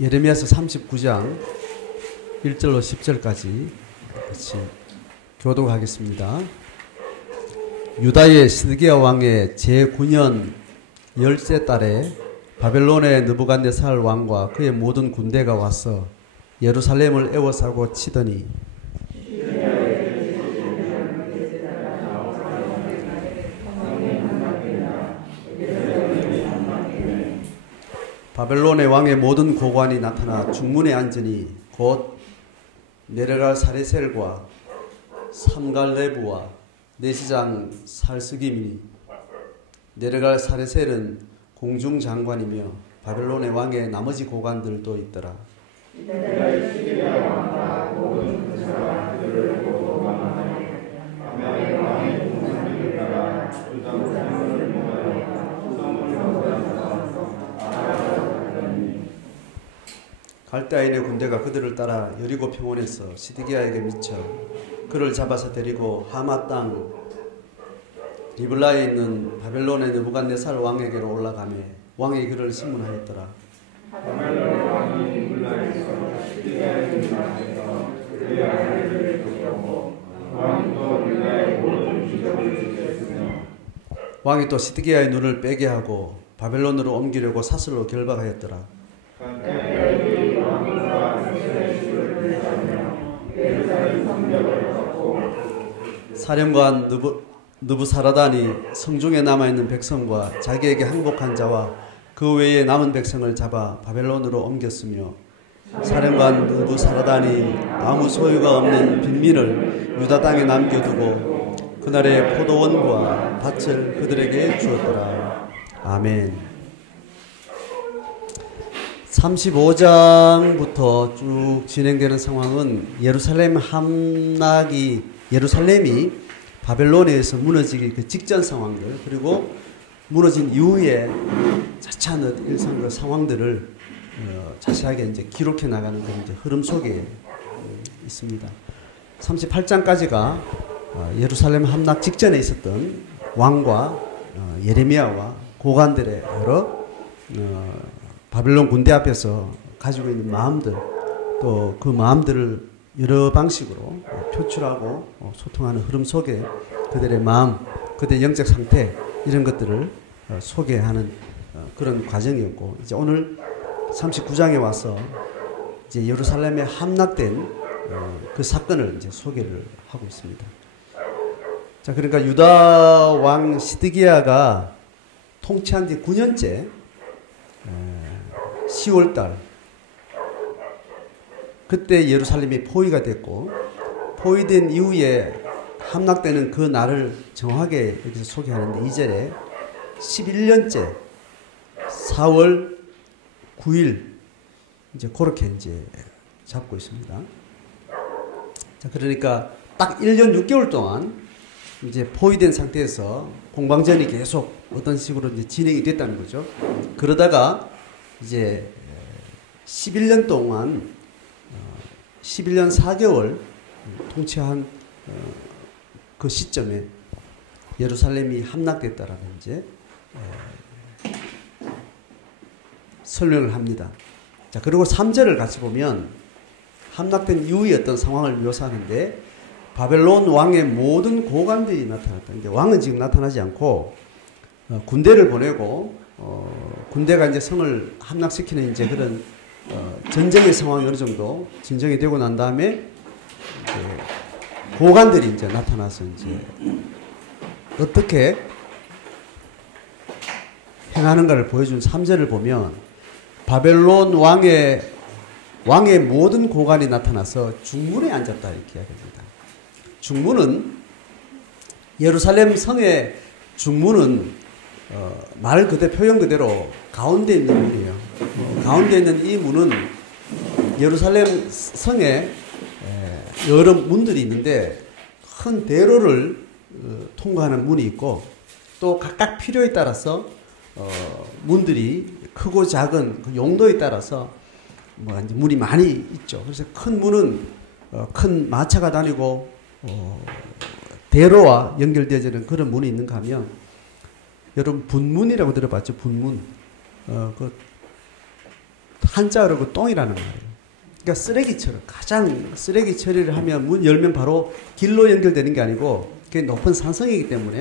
예레미야서 39장 1절로 10절까지 같이 교독하겠습니다. 유다의 시드기야 왕의 제9년 10세 달에 바벨론의 느부갓네살 왕과 그의 모든 군대가 와서 예루살렘을 에워싸고 치더니 바벨론의 왕의 모든 고관이 나타나 중문에 앉으니 곧 네르갈 사레셀과 삼갈레부와 내시장 살스김이니 네르갈 사레셀은 공중장관이며 바벨론의 왕의 나머지 고관들도 있더라. 갈대아인의 군대가 그들을 따라 여리고 평원에서 시드기야에게 미쳐 그를 잡아서 데리고 하마 땅 리블라에 있는 바벨론의 느부갓네살 왕에게로 올라가며 왕이 그를 신문하였더라. 바벨론의 왕이 리블라에서 시드기야의 눈을 하셔서 그의 아들들을 쫓고 왕도 유다의 모든 주적을 지켰으며 왕이 또 시드기야의 눈을 빼게 하고 바벨론으로 옮기려고 사슬로 결박하였더라. 사령관 느부사라단이 성중에 남아있는 백성과 자기에게 항복한 자와 그 외에 남은 백성을 잡아 바벨론으로 옮겼으며 사령관 느부사라단이 아무 소유가 없는 빈민을 유다 땅에 남겨두고 그날의 포도원과 밭을 그들에게 주었더라. 아멘. 35장부터 쭉 진행되는 상황은 예루살렘이 바벨론에 의해서 무너지기 그 직전 상황들, 그리고 무너진 이후에 자찬 일상 그 상황들을 자세하게 이제 기록해 나가는 그런 이제 흐름 속에 있습니다. 38장까지가 예루살렘 함락 직전에 있었던 왕과 예레미야와 고관들의 여러 바벨론 군대 앞에서 가지고 있는 마음들, 또 그 마음들을 여러 방식으로 표출하고 소통하는 흐름 속에 그들의 마음, 그들의 영적 상태, 이런 것들을 소개하는 그런 과정이었고, 이제 오늘 39장에 와서 이제 예루살렘에 함락된 그 사건을 이제 소개를 하고 있습니다. 자, 그러니까 유다 왕 시드기야가 통치한 지 9년째 10월달 그때 예루살렘이 포위가 됐고, 포위된 이후에 함락되는 그 날을 정확하게 여기서 소개하는데 2절에 11년째 4월 9일 이제 그렇게 이제 잡고 있습니다. 자, 그러니까 딱 1년 6개월 동안 이제 포위된 상태에서 공방전이 계속 어떤 식으로 이제 진행이 됐다는 거죠. 그러다가 이제 11년 동안 11년 4개월 통치한 그 시점에 예루살렘이 함락됐다라는 이제 설명을 합니다. 자, 그리고 3절을 같이 보면 함락된 이후의 어떤 상황을 묘사하는데 바벨론 왕의 모든 고관들이 나타났다. 근데 왕은 지금 나타나지 않고 군대를 보내고 군대가 이제 성을 함락시키는 이제 그런 전쟁의 상황이 어느 정도 진정이 되고 난 다음에 이제 고관들이 이제 나타나서 이제 어떻게 행하는가를 보여준 3절을 보면 바벨론 왕의 모든 고관이 나타나서 중문에 앉았다 이렇게 이야기합니다. 중문은 예루살렘 성의 중문은 말 그대로 표현 그대로 가운데 있는 문이에요. 가운데 있는 이 문은 예루살렘 성에 여러 문들이 있는데 큰 대로를 통과하는 문이 있고, 또 각각 필요에 따라서 문들이 크고 작은 그 용도에 따라서 뭐 이제 문이 많이 있죠. 그래서 큰 문은 큰 마차가 다니고 대로와 연결되어지는 그런 문이 있는가 하면, 여러분 분문이라고 들어봤죠? 분문. 한자어로 그 똥이라는 말이에요. 그러니까 쓰레기처럼 가장 쓰레기 처리를 하면 문 열면 바로 길로 연결되는 게 아니고 그게 높은 산성이기 때문에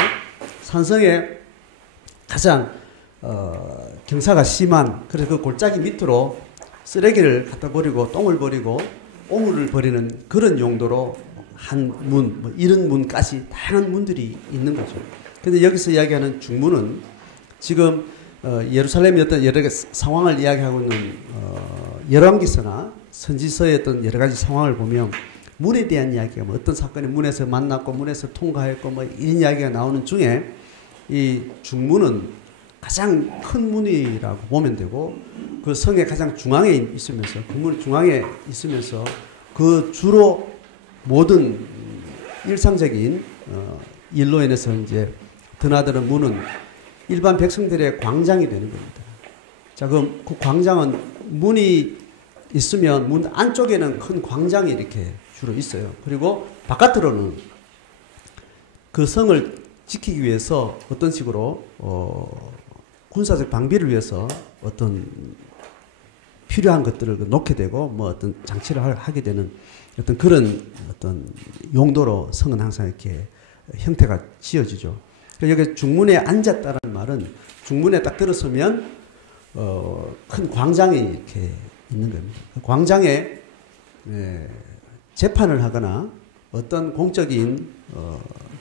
산성에 가장 경사가 심한 그래서 그 골짜기 밑으로 쓰레기를 갖다 버리고 똥을 버리고 오물을 버리는 그런 용도로 한 문, 뭐 이런 문까지 다양한 문들이 있는 거죠. 근데 여기서 이야기하는 중문은 지금 예루살렘의 어떤 여러 가지 상황을 이야기하고 있는 열왕기서나 선지서의 어떤 여러 가지 상황을 보면 문에 대한 이야기가 뭐 어떤 사건이 문에서 만났고 문에서 통과했고 뭐 이런 이야기가 나오는 중에 이 중문은 가장 큰 문이라고 보면 되고 그 성의 가장 중앙에 있으면서 그 문 중앙에 있으면서 그 주로 모든 일상적인 일로 인해서 이제 드나드는 문은 일반 백성들의 광장이 되는 겁니다. 자, 그럼 그 광장은 문이 있으면 문 안쪽에는 큰 광장이 이렇게 주로 있어요. 그리고 바깥으로는 그 성을 지키기 위해서 어떤 식으로 군사적 방비를 위해서 어떤 필요한 것들을 놓게 되고 뭐 어떤 장치를 하게 되는 어떤 그런 어떤 용도로 성은 항상 이렇게 형태가 지어지죠. 여기 중문에 앉았다는 말은 중문에 딱 들어서면 큰 광장이 이렇게 있는 겁니다. 그 광장에 재판을 하거나 어떤 공적인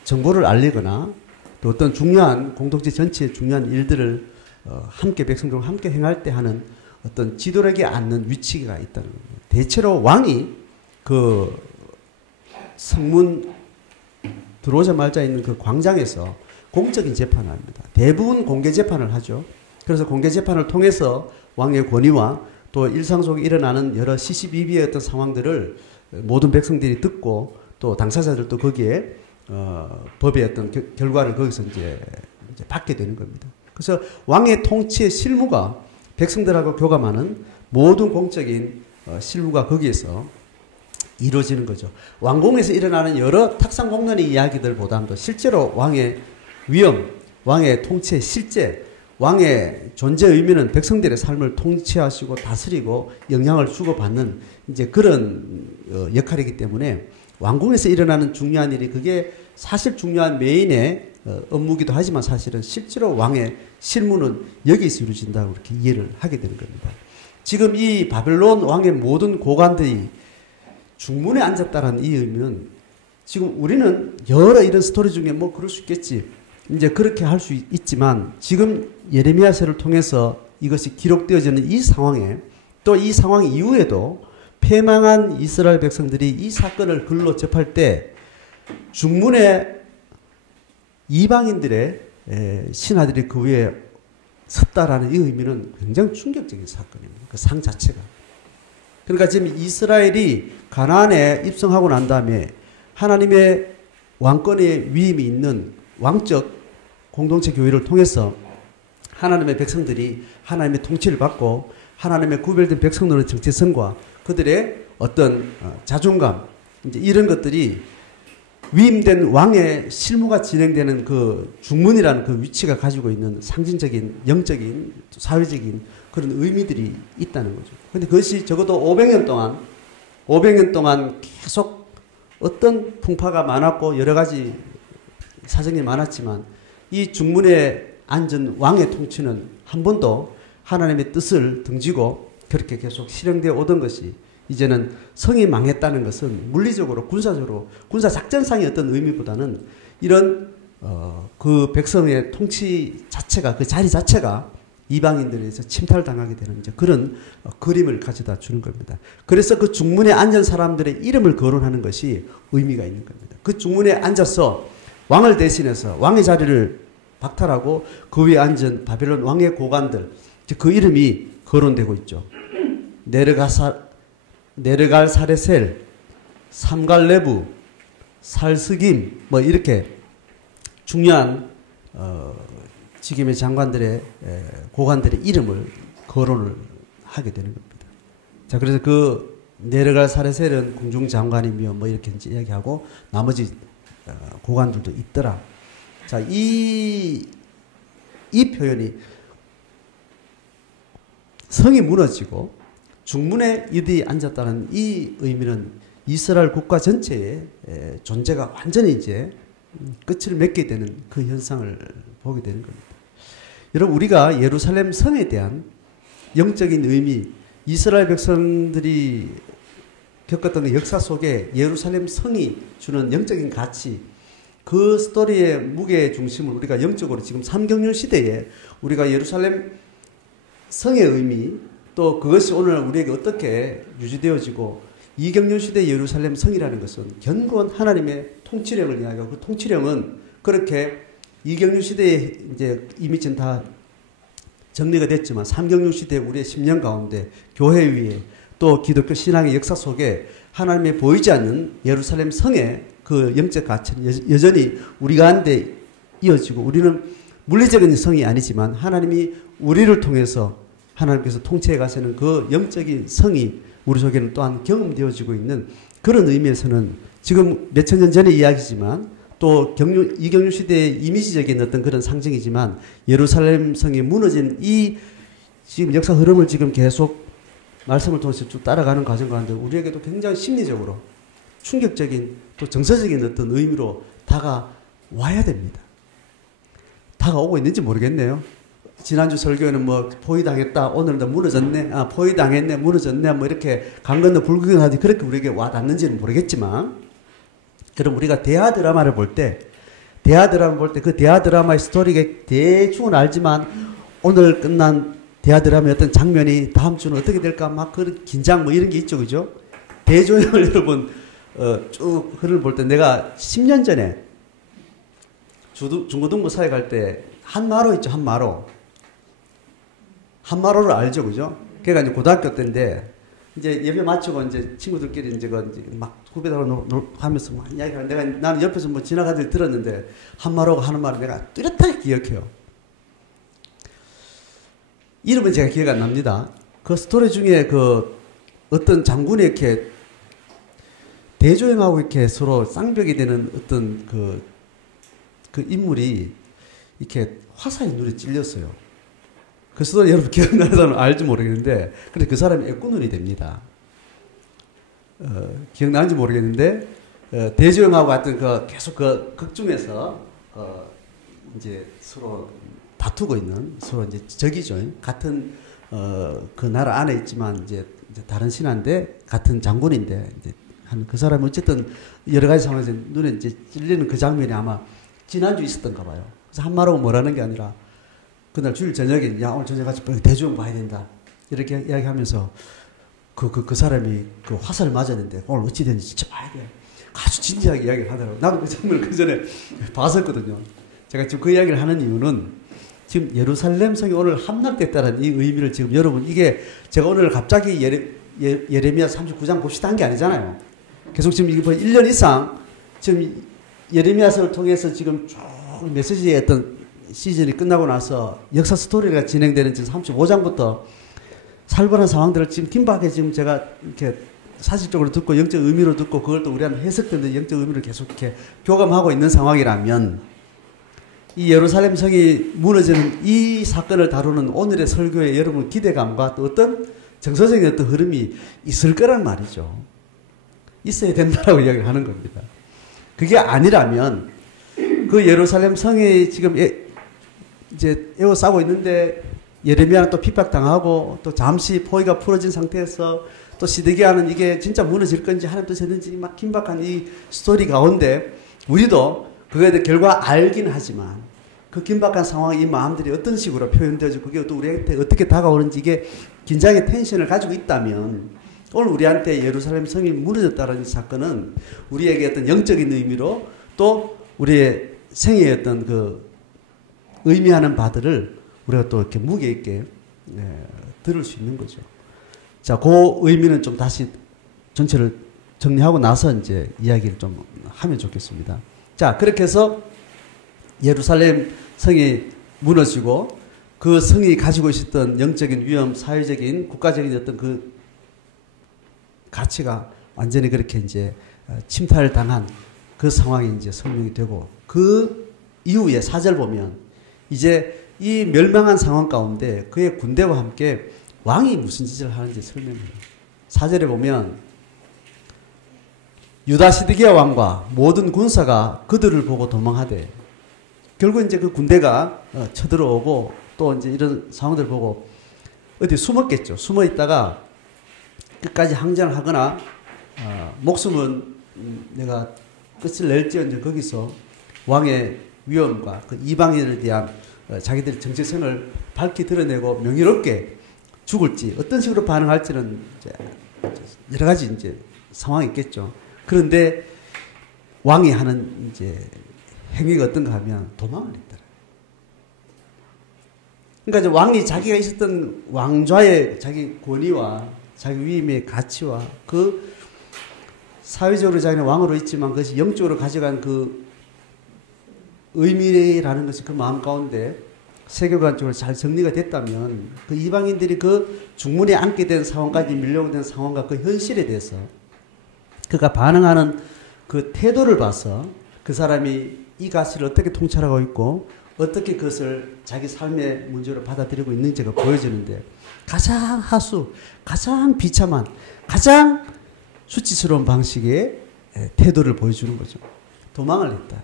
정보를 알리거나 또 어떤 중요한 공동체 전체의 중요한 일들을 함께 백성들과 함께 행할 때 하는 어떤 지도력에 앉는 위치가 있다는 겁니다. 대체로 왕이 그 성문 들어오자마자 있는 그 광장에서 공적인 재판을 합니다. 대부분 공개 재판을 하죠. 그래서 공개 재판을 통해서 왕의 권위와 또 일상 속에 일어나는 여러 시시비비의 어떤 상황들을 모든 백성들이 듣고 또 당사자들도 거기에 법의 어떤 결과를 거기서 이제 받게 되는 겁니다. 그래서 왕의 통치의 실무가 백성들하고 교감하는 모든 공적인 실무가 거기에서 이루어지는 거죠. 왕궁에서 일어나는 여러 탁상공론의 이야기들보다도 실제로 왕의 위엄, 왕의 통치의 실제, 왕의 존재 의미는 백성들의 삶을 통치하시고 다스리고 영향을 주고받는 이제 그런 역할이기 때문에 왕궁에서 일어나는 중요한 일이 그게 사실 중요한 메인의 업무기도 하지만 사실은 실제로 왕의 실무는 여기서 이루어진다고 이렇게 이해를 하게 되는 겁니다. 지금 이 바벨론 왕의 모든 고관들이 중문에 앉았다는 이 의미는 지금 우리는 여러 이런 스토리 중에 뭐 그럴 수 있겠지. 이제 그렇게 할 수 있지만 지금 예레미야서를 통해서 이것이 기록되어지는 이 상황에 또 이 상황 이후에도 패망한 이스라엘 백성들이 이 사건을 글로 접할 때 중문에 이방인들의 신하들이 그 위에 섰다라는 이 의미는 굉장히 충격적인 사건입니다. 그 상 자체가. 그러니까 지금 이스라엘이 가나안에 입성하고 난 다음에 하나님의 왕권의 위임이 있는 왕적 공동체 교회를 통해서 하나님의 백성들이 하나님의 통치를 받고 하나님의 구별된 백성들의 정체성과 그들의 어떤 자존감 이제 이런 것들이 위임된 왕의 실무가 진행되는 그 중문이라는 그 위치가 가지고 있는 상징적인 영적인 사회적인 그런 의미들이 있다는 거죠. 그런데 그것이 적어도 500년 동안 계속 어떤 풍파가 많았고 여러 가지 사정이 많았지만 이 중문에 앉은 왕의 통치는 한 번도 하나님의 뜻을 등지고 그렇게 계속 실행되어 오던 것이 이제는 성이 망했다는 것은 물리적으로 군사적으로 군사 작전상의 어떤 의미보다는 이런 그 백성의 통치 자체가 그 자리 자체가 이방인들에서 침탈을 당하게 되는 이제 그런 그림을 가져다 주는 겁니다. 그래서 그 중문에 앉은 사람들의 이름을 거론하는 것이 의미가 있는 겁니다. 그 중문에 앉아서 왕을 대신해서 왕의 자리를 박탈하고 그 위에 앉은 바벨론 왕의 고관들 그 이름이 거론되고 있죠. 네르갈 사레셀, 삼갈레부, 살스김 뭐 이렇게 중요한 지금의 장관들의 고관들의 이름을 거론을 하게 되는 겁니다. 자, 그래서 그 네르갈 사레셀은 궁중 장관이며 뭐 이렇게 이제 이야기하고 나머지 고관들도 있더라. 자, 이 표현이 성이 무너지고 중문에 이들이 앉았다는 이 의미는 이스라엘 국가 전체의 존재가 완전히 이제 끝을 맺게 되는 그 현상을 보게 되는 겁니다. 여러분, 우리가 예루살렘 성에 대한 영적인 의미, 이스라엘 백성들이 겪었던 그 역사 속에 예루살렘 성이 주는 영적인 가치, 그 스토리의 무게 중심을 우리가 영적으로 지금 삼경륜 시대에 우리가 예루살렘 성의 의미, 또 그것이 오늘 우리에게 어떻게 유지되어지고, 이경륜 시대 예루살렘 성이라는 것은 견고한 하나님의 통치령을 이야기하고, 그 통치령은 그렇게 이경륜 시대에 이제 이미 지금 다 정리가 됐지만 삼경륜 시대 우리의 10년 가운데 교회 위에 또 기독교 신앙의 역사 속에 하나님의 보이지 않는 예루살렘 성의 그 영적 가치는 여전히 우리 가운데 이어지고, 우리는 물리적인 성이 아니지만 하나님이 우리를 통해서 하나님께서 통치해 가시는 그 영적인 성이 우리 속에는 또한 경험되어지고 있는 그런 의미에서는 지금 몇천 년 전의 이야기지만 또 이경륜 시대의 이미지적인 어떤 그런 상징이지만 예루살렘 성이 무너진 이 지금 역사 흐름을 지금 계속 말씀을 통해서 쭉 따라가는 과정 가운데 우리에게도 굉장히 심리적으로 충격적인 또 정서적인 어떤 의미로 다가와야 됩니다. 다가오고 있는지 모르겠네요. 지난주 설교에는 뭐 포위당했다, 오늘은 무너졌네, 포위당했네, 무너졌네, 뭐 이렇게 강 건너 불구경하듯이 그렇게 우리에게 와닿는지는 모르겠지만, 여러분, 우리가 대하 드라마를 볼 때 그 대하 드라마의 스토리가 대충은 알지만 오늘 끝난 대하 드라마의 어떤 장면이 다음 주는 어떻게 될까 막 그런 긴장 뭐 이런 게 있죠, 그죠? 대조영을 여러분 쭉 흐름을 볼 때 내가 10년 전에 중고등부 사회 갈 때 한마로 있죠, 한마로. 한마로를 알죠, 그죠? 그러니까 이제 고등학교 때인데 이제 예배 마치고 이제 친구들끼리 이제 막 후배들하고 하면서 막 이야기하는, 나는 옆에서 뭐 지나가듯이 들었는데 한마로가 하는 말을 내가 뚜렷하게 기억해요. 이름은 제가 기억 안 납니다. 그 스토리 중에 그 어떤 장군이 이렇게 대조영하고 이렇게 서로 쌍벽이 되는 어떤 그 인물이 이렇게 화살이 눈에 찔렸어요. 그 스토리 여러분 기억나는 사람은 알지 모르겠는데, 근데 그 사람이 애꾸눈이 됩니다. 기억나는지 모르겠는데, 대조영하고 같은 계속 극 중에서, 이제 서로 다투고 있는, 서로 이제 적이죠. 같은, 그 나라 안에 있지만, 이제 다른 신하인데, 같은 장군인데, 이제 그 사람이 어쨌든 여러 가지 상황에서 눈에 이제 찔리는 그 장면이 아마 지난주 있었던가 봐요. 그래서 한마로 뭐라는 게 아니라, 그날 주일 저녁에, 야, 오늘 저녁 같이 대조영 봐야 된다, 이렇게 이야기하면서 그 사람이 그 화살 맞았는데 오늘 어찌 됐는지 진짜 봐야 돼, 아주 진지하게 이야기를 하더라고요. 나도 그 장면을 그 전에 봤었거든요. 제가 지금 그 이야기를 하는 이유는 지금 예루살렘 성이 오늘 함락됐다는 이 의미를 지금 여러분, 이게 제가 오늘 갑자기 예레미야 39장 봅시다 한 게 아니잖아요. 계속 지금 이게 1년 이상 지금 예레미야서를 통해서 지금 쭉 메시지의 어떤 시즌이 끝나고 나서 역사 스토리가 진행되는 지금 35장부터 살벌한 상황들을 지금 긴박하게 지금 제가 이렇게 사실적으로 듣고 영적 의미로 듣고 그걸 또 우리한테 해석되는 영적 의미를 계속 이렇게 교감하고 있는 상황이라면, 이 예루살렘 성이 무너지는 이 사건을 다루는 오늘의 설교에 여러분 기대감과 또 어떤 정서적인 어떤 흐름이 있을 거란 말이죠. 있어야 된다라고 이야기를 하는 겁니다. 그게 아니라면 그 예루살렘 성이 지금 이제 에워싸고 있는데 예레미야는 또 핍박당하고 또 잠시 포위가 풀어진 상태에서 또 시드기야는 이게 진짜 무너질 건지 하나님 뜻이든지 막 긴박한 이 스토리 가운데 우리도 그거에 대해 결과 알긴 하지만 그 긴박한 상황, 이 마음들이 어떤 식으로 표현되어지고 그게 또 우리한테 어떻게 다가오는지, 이게 긴장의 텐션을 가지고 있다면 오늘 우리한테 예루살렘 성이 무너졌다는 사건은 우리에게 어떤 영적인 의미로 또 우리의 생애의 어떤 그 의미하는 바들을 우리가 또 이렇게 무게 있게 들을 수 있는 거죠. 자, 그 의미는 좀 다시 전체를 정리하고 나서 이제 이야기를 좀 하면 좋겠습니다. 자, 그렇게 해서 예루살렘 성이 무너지고 그 성이 가지고 있었던 영적인 위험, 사회적인, 국가적인 어떤 그 가치가 완전히 그렇게 이제 침탈을 당한 그 상황이 이제 설명이 되고, 그 이후에 4절 보면 이제 이 멸망한 상황 가운데 그의 군대와 함께 왕이 무슨 짓을 하는지 설명해요. 4절에 보면 유다 시드기야 왕과 모든 군사가 그들을 보고 도망하되, 결국 이제 그 군대가 쳐들어오고 또 이제 이런 상황들 보고 어디 숨었겠죠. 숨어 있다가 끝까지 항전을 하거나 목숨은 내가 끝을 낼지언정 거기서 왕의 위엄과 그 이방인에 대한 자기들의 정체성을 밝히 드러내고 명예롭게 죽을지 어떤 식으로 반응할지는 이제 여러 가지 이제 상황이 있겠죠. 그런데 왕이 하는 이제 행위가 어떤가 하면 도망을 했더라. 그러니까 이제 왕이 자기가 있었던 왕좌의 자기 권위와 자기 위임의 가치와 그 사회적으로 자기는 왕으로 있지만 그것이 영적으로 가져간 그 의미라는 것이 그 마음 가운데 세계관적으로 잘 정리가 됐다면 그 이방인들이 그 중문에 앉게 된 상황까지 밀려오게 상황과 그 현실에 대해서 그가 반응하는 그 태도를 봐서 그 사람이 이 가치를 어떻게 통찰하고 있고 어떻게 그것을 자기 삶의 문제로 받아들이고 있는지가 보여지는데, 가장 하수, 가장 비참한, 가장 수치스러운 방식의 태도를 보여주는 거죠. 도망을 했다.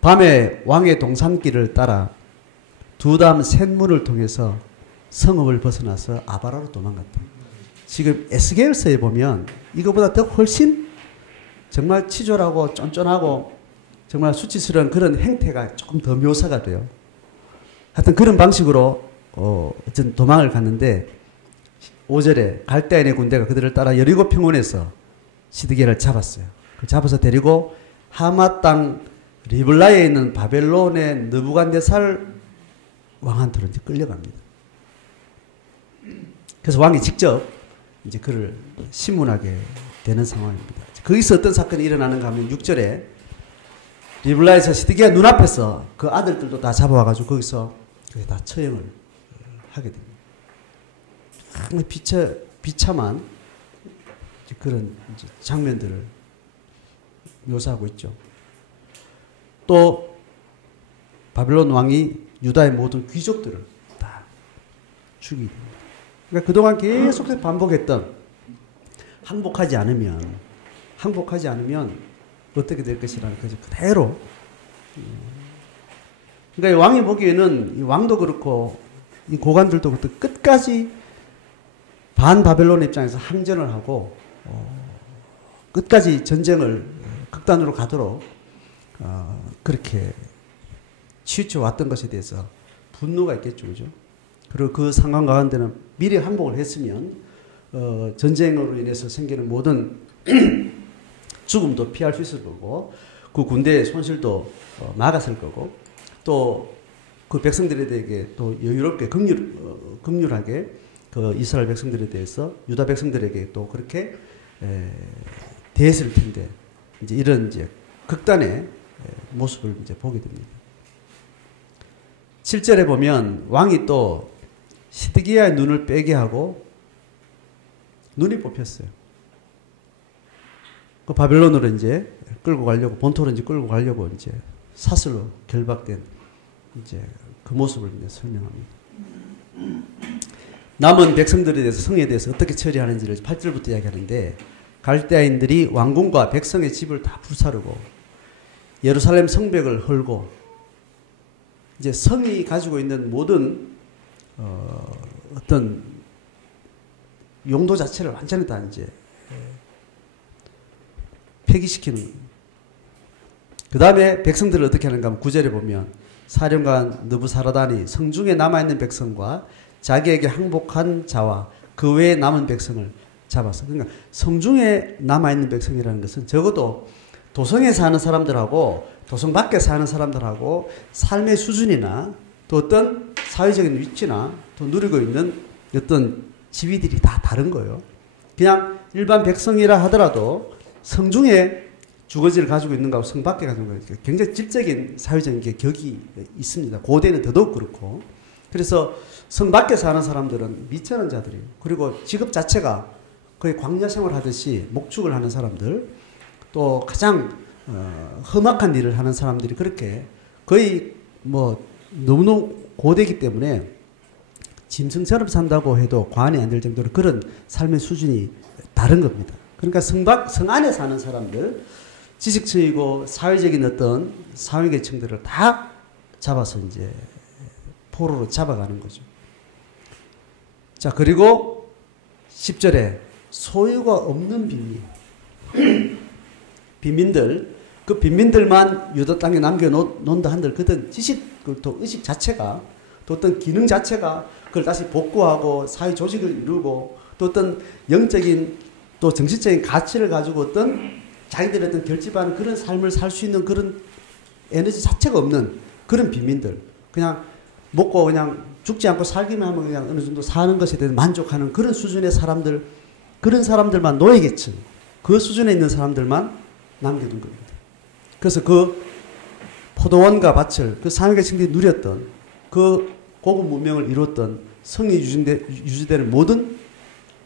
밤에 왕의 동산길을 따라 두담 셋문을 통해서 성읍을 벗어나서 아바라로 도망갔다. 지금 에스겔서에 보면 이거보다 더 훨씬 정말 치졸하고 쫀쫀하고 정말 수치스러운 그런 행태가 조금 더 묘사가 돼요. 하여튼 그런 방식으로 어떤 도망을 갔는데 5절에 갈대아인의 군대가 그들을 따라 여리고 평원에서 시드기야를 잡았어요. 잡아서 데리고 하마 땅 리블라에 있는 바벨론의 느부갓네살 왕한테로 이제 끌려갑니다. 그래서 왕이 직접 이제 그를 심문하게 되는 상황입니다. 거기서 어떤 사건이 일어나는가 하면 6절에 리블라에서 시드기야 눈앞에서 그 아들들도 다 잡아와가지고 거기서 다 처형을 하게 됩니다. 상당히 비참한 그런 이제 장면들을 묘사하고 있죠. 또 바벨론 왕이 유다의 모든 귀족들을 다 죽이게 됩니다. 그러니까 그동안 계속 반복했던 항복하지 않으면 어떻게 될 것이라는 것이 그대로. 그러니까 왕이 보기에는 이 왕도 그렇고 이 고관들도 그렇고 끝까지 반바벨론 입장에서 항전을 하고 끝까지 전쟁을 극단으로 가도록 그렇게 치우쳐 왔던 것에 대해서 분노가 있겠죠, 그죠? 그리고 그 상황 가운데는 미리 항복을 했으면 전쟁으로 인해서 생기는 모든 죽음도 피할 수 있을 거고 그 군대의 손실도 막았을 거고 또 그 백성들에게 또 여유롭게 긍휼하게 그 이스라엘 백성들에 대해서 유다 백성들에게 또 그렇게 대했을 텐데 이제 이런 이제 극단의 모습을 이제 보게 됩니다. 7절에 보면 왕이 또 시드기야의 눈을 빼게 하고 눈이 뽑혔어요. 그 바벨론으로 이제 끌고 가려고 본토로 이제 끌고 가려고 이제 사슬로 결박된 이제 그 모습을 이제 설명합니다. 남은 백성들에 대해서 성에 대해서 어떻게 처리하는지를 8절부터 이야기하는데 갈대아인들이 왕궁과 백성의 집을 다 불사르고 예루살렘 성벽을 헐고 이제 성이 가지고 있는 모든 어떤 용도 자체를 완전히 다 이제 폐기시키는. 그 다음에 백성들을 어떻게 하는가 하면 9절에 보면 사령관 느부사라단이 성중에 남아있는 백성과 자기에게 항복한 자와 그 외에 남은 백성을 잡았어. 그러니까 성중에 남아있는 백성이라는 것은 적어도 도성에 사는 사람들하고 도성 밖에 사는 사람들하고 삶의 수준이나 또 어떤 사회적인 위치나 또 누리고 있는 어떤 지위들이 다 다른 거예요. 그냥 일반 백성이라 하더라도 성중에 주거지를 가지고 있는가 하고 성 밖에 가지고 있는가 굉장히 질적인 사회적인 게 격이 있습니다. 고대는 더더욱 그렇고. 그래서 성 밖에 사는 사람들은 미천한 자들이에요. 그리고 직업 자체가 거의 광야 생활하듯이 목축을 하는 사람들, 또 가장 험악한 일을 하는 사람들이 그렇게 거의 뭐 너무너무 고대이기 때문에 짐승처럼 산다고 해도 과언이 안 될 정도로 그런 삶의 수준이 다른 겁니다. 그러니까 성 안에 사는 사람들, 지식층이고 사회적인 어떤 사회계층들을 다 잡아서 이제 포로로 잡아가는 거죠. 자, 그리고 10절에 소유가 없는 빈민들, 그 빈민들만 유다 땅에 남겨놓는다 한들 그든 지식, 또 의식 자체가, 또 어떤 기능 자체가 그걸 다시 복구하고 사회 조직을 이루고 또 어떤 영적인 또 정신적인 가치를 가지고 어떤 자기들의 어떤 결집하는 그런 삶을 살 수 있는 그런 에너지 자체가 없는 그런 빈민들, 그냥 먹고 그냥 죽지 않고 살기만 하면 그냥 어느 정도 사는 것에 대해 만족하는 그런 수준의 사람들, 그런 사람들만, 노예계층, 그 수준에 있는 사람들만 남겨둔 겁니다. 그래서 그 포도원과 밭을 그 상위계층들이 누렸던 그 고급 문명을 이루었던 성이 유지되는 모든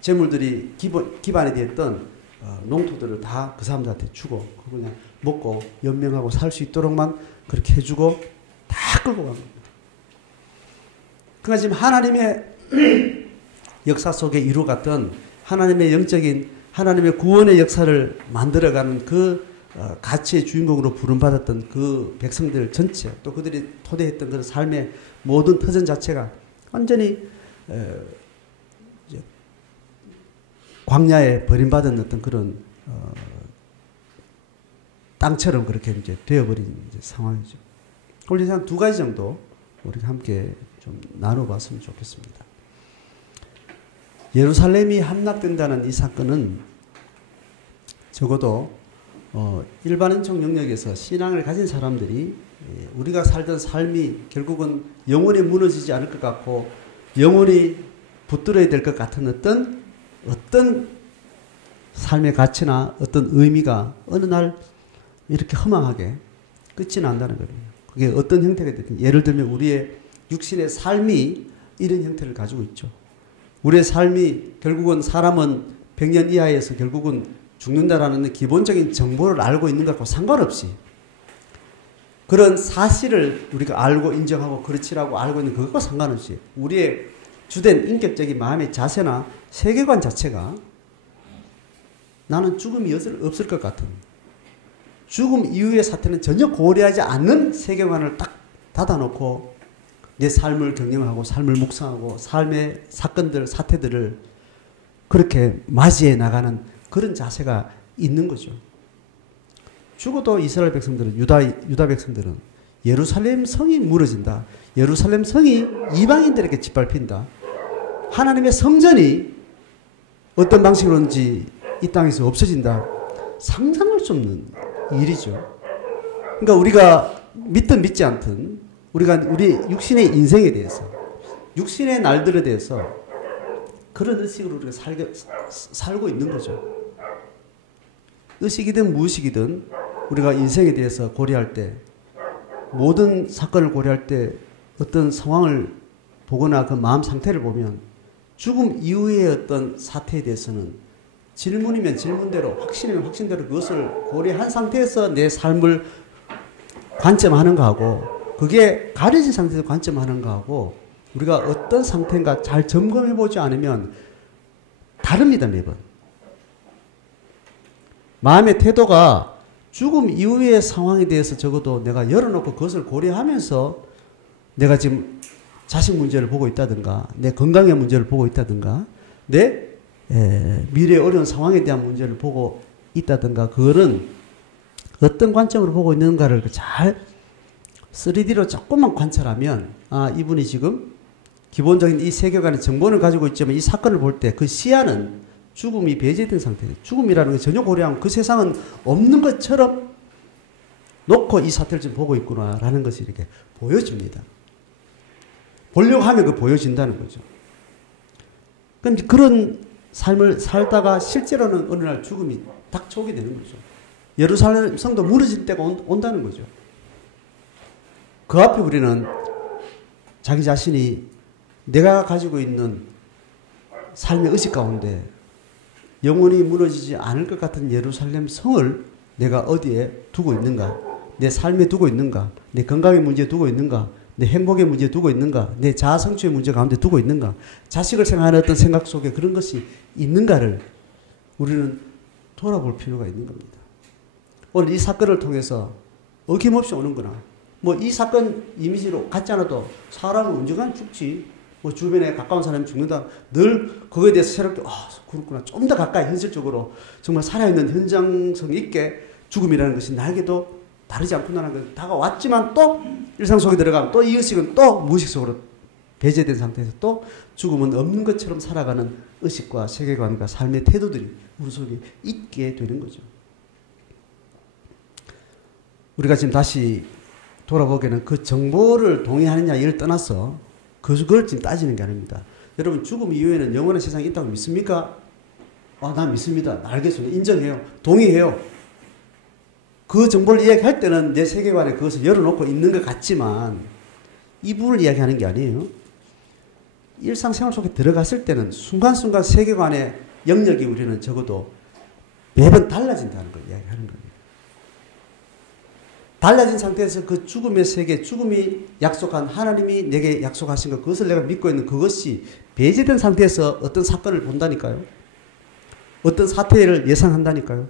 재물들이 기반이 되었던 농토들을 다 그 사람들한테 주고 그냥 먹고 연명하고 살 수 있도록만 그렇게 해주고 다 끌고 간 겁니다. 그러니까 지금 하나님의 역사 속에 이루어갔던 하나님의 영적인 하나님의 구원의 역사를 만들어가는 그 가치의 주인공으로 부름받았던 그 백성들 전체, 또 그들이 토대했던 그런 삶의 모든 터전 자체가 완전히 광야에 버림받은 어떤 그런 땅처럼 그렇게 이제 되어버린 이제 상황이죠. 오늘 한 두 가지 정도 우리가 함께 좀 나눠봤으면 좋겠습니다. 예루살렘이 함락된다는 이 사건은 적어도 일반인적 영역에서 신앙을 가진 사람들이 우리가 살던 삶이 결국은 영원히 무너지지 않을 것 같고 영원히 붙들어야 될 것 같은 어떤 삶의 가치나 어떤 의미가 어느 날 이렇게 허망하게 끝이 난다는 거예요. 그게 어떤 형태가 됐든, 예를 들면 우리의 육신의 삶이 이런 형태를 가지고 있죠. 우리의 삶이 결국은 사람은 100년 이하에서 결국은 죽는다라는 기본적인 정보를 알고 있는 것과 상관없이 그런 사실을 우리가 알고 인정하고 그렇지라고 알고 있는 그것과 상관없이 우리의 주된 인격적인 마음의 자세나 세계관 자체가 나는 죽음이 없을 것 같은, 죽음 이후의 사태는 전혀 고려하지 않는 세계관을 딱 닫아놓고 내 삶을 경영하고 삶을 묵상하고 삶의 사건들, 사태들을 그렇게 맞이해 나가는 그런 자세가 있는 거죠. 죽어도 이스라엘 백성들은, 유다 백성들은 예루살렘 성이 무너진다, 예루살렘 성이 이방인들에게 짓밟힌다, 하나님의 성전이 어떤 방식으로든지 이 땅에서 없어진다, 상상할 수 없는 일이죠. 그러니까 우리가 믿든 믿지 않든 우리 육신의 인생에 대해서, 육신의 날들에 대해서 그런 의식으로 우리가 살고 있는 거죠. 의식이든 무의식이든 우리가 인생에 대해서 고려할 때, 모든 사건을 고려할 때 어떤 상황을 보거나 그 마음 상태를 보면 죽음 이후의 어떤 사태에 대해서는 질문이면 질문대로, 확신이면 확신대로 그것을 고려한 상태에서 내 삶을 관점하는 거하고, 그게 가려진 상태에서 관점하는 거하고 우리가 어떤 상태인가 잘 점검해보지 않으면 다릅니다, 매번. 마음의 태도가 죽음 이후의 상황에 대해서 적어도 내가 열어놓고 그것을 고려하면서 내가 지금 자식 문제를 보고 있다든가, 내 건강의 문제를 보고 있다든가, 내 미래의 어려운 상황에 대한 문제를 보고 있다든가, 그거는 어떤 관점으로 보고 있는가를 잘 3D로 조금만 관찰하면, 아, 이분이 지금 기본적인 이 세계관의 정보를 가지고 있지만 이 사건을 볼 때 그 시야는 죽음이 배제된 상태예요. 죽음이라는 게 전혀 고려하면 그 세상은 없는 것처럼 놓고 이 사태를 지금 보고 있구나라는 것이 이렇게 보여집니다. 보려고 하면 그 보여진다는 거죠. 그럼 그런 삶을 살다가 실제로는 어느 날 죽음이 닥쳐오게 되는 거죠. 예루살렘 성도 무너질 때가 온다는 거죠. 그 앞에 우리는 자기 자신이 내가 가지고 있는 삶의 의식 가운데 영원히 무너지지 않을 것 같은 예루살렘 성을 내가 어디에 두고 있는가, 내 삶에 두고 있는가, 내 건강의 문제에 두고 있는가, 내 행복의 문제에 두고 있는가? 내 자아 성취의 문제 가운데 두고 있는가? 자식을 생각하는 어떤 생각 속에 그런 것이 있는가를 우리는 돌아볼 필요가 있는 겁니다. 오늘 이 사건을 통해서 어김없이 오는구나. 뭐 이 사건 이미지로 갖지 않아도 사람은 언젠간 죽지. 뭐 주변에 가까운 사람이 죽는다. 늘 그거에 대해서 새롭게 그렇구나. 좀 더 가까이 현실적으로 정말 살아있는 현장성 있게 죽음이라는 것이 나에게도 다르지 않구나라는 걸 다가왔지만 또 일상 속에 들어가면 또 이 의식은 또 무의식 속으로 배제된 상태에서 또 죽음은 없는 것처럼 살아가는 의식과 세계관과 삶의 태도들이 우리 속에 있게 되는 거죠. 우리가 지금 다시 돌아보기에는 그 정보를 동의하느냐 이를 떠나서 그걸 지금 따지는 게 아닙니다. 여러분 죽음 이후에는 영원한 세상이 있다고 믿습니까? 난 믿습니다. 알겠습니다. 인정해요. 동의해요. 그 정보를 이야기할 때는 내 세계관에 그것을 열어놓고 있는 것 같지만 이 부분을 이야기하는 게 아니에요. 일상생활 속에 들어갔을 때는 순간순간 세계관의 영역이 우리는 적어도 매번 달라진다는 걸 이야기하는 겁니다. 달라진 상태에서 그 죽음의 세계, 죽음이 약속한 하나님이 내게 약속하신 것, 그것을 내가 믿고 있는 그것이 배제된 상태에서 어떤 사건을 본다니까요. 어떤 사태를 예상한다니까요.